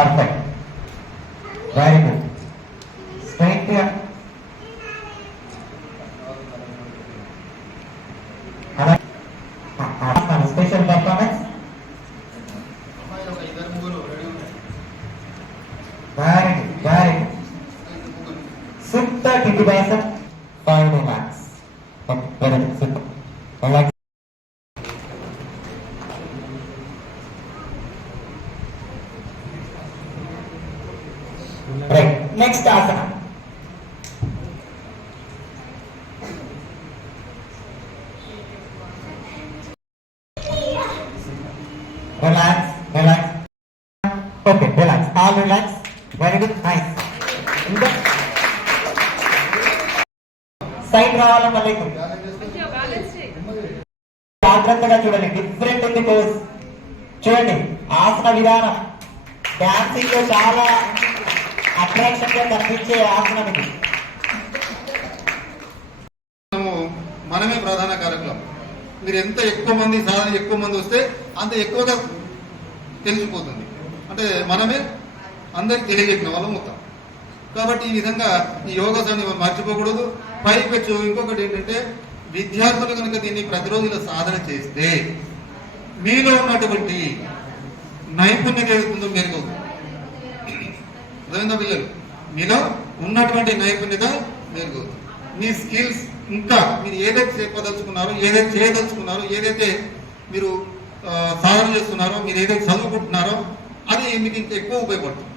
Perfect very good straight special performance very good very good ముగ్గురు super కిట్టి బాసం five marks very good super అలాగే right next ఆసనం relax relax okay relax all relax very good nice ఇంకా side రావాలా మళ్ళీ జాగ్రత్తగా చూడండి. Different ఉంది పోజ్ చూడండి. ఆసన విధానం. డాన్సింగ్లో చాలా అట్రాక్షన్ కనిపించే ఆసనం ఇది. మనము మనమే ప్రధాన కార్యక్రమం. మీరు ఎంత ఎక్కువ మంది సాధన ఎక్కువ మంది వస్తే అంత ఎక్కువగా తెలిసిపోతుంది. అంటే మనమే అందరికి తెలియజెప్పిన వాళ్ళం మొత్తం. కాబట్టి ఈ విధంగా ఈ యోగాసనం మర్చిపోకూడదు. మర్చిపోకూడదు పైపెచ్చు ఇంకొకటి ఏంటంటే విద్యార్థులు కనుక దీన్ని ప్రతిరోజు ఇలా సాధన చేస్తే మీలో ఉన్నటువంటి నైపుణ్యత ఏదైతుందో అర్థమైందా పిల్లలు? మీలో ఉన్నటువంటి నైపుణ్యత మెరుగవుతుంది మీ స్కిల్స్ ఇంకా మీరు ఏదైతే చెప్పదలుచుకున్నారో ఏదైతే చేయదలుచుకున్నారో ఏదైతే మీరు సాధన చేస్తున్నారో మీరు ఏదైతే చదువుకుంటున్నారో అది మీకు ఇంకా ఎక్కువ ఉపయోగపడుతుంది.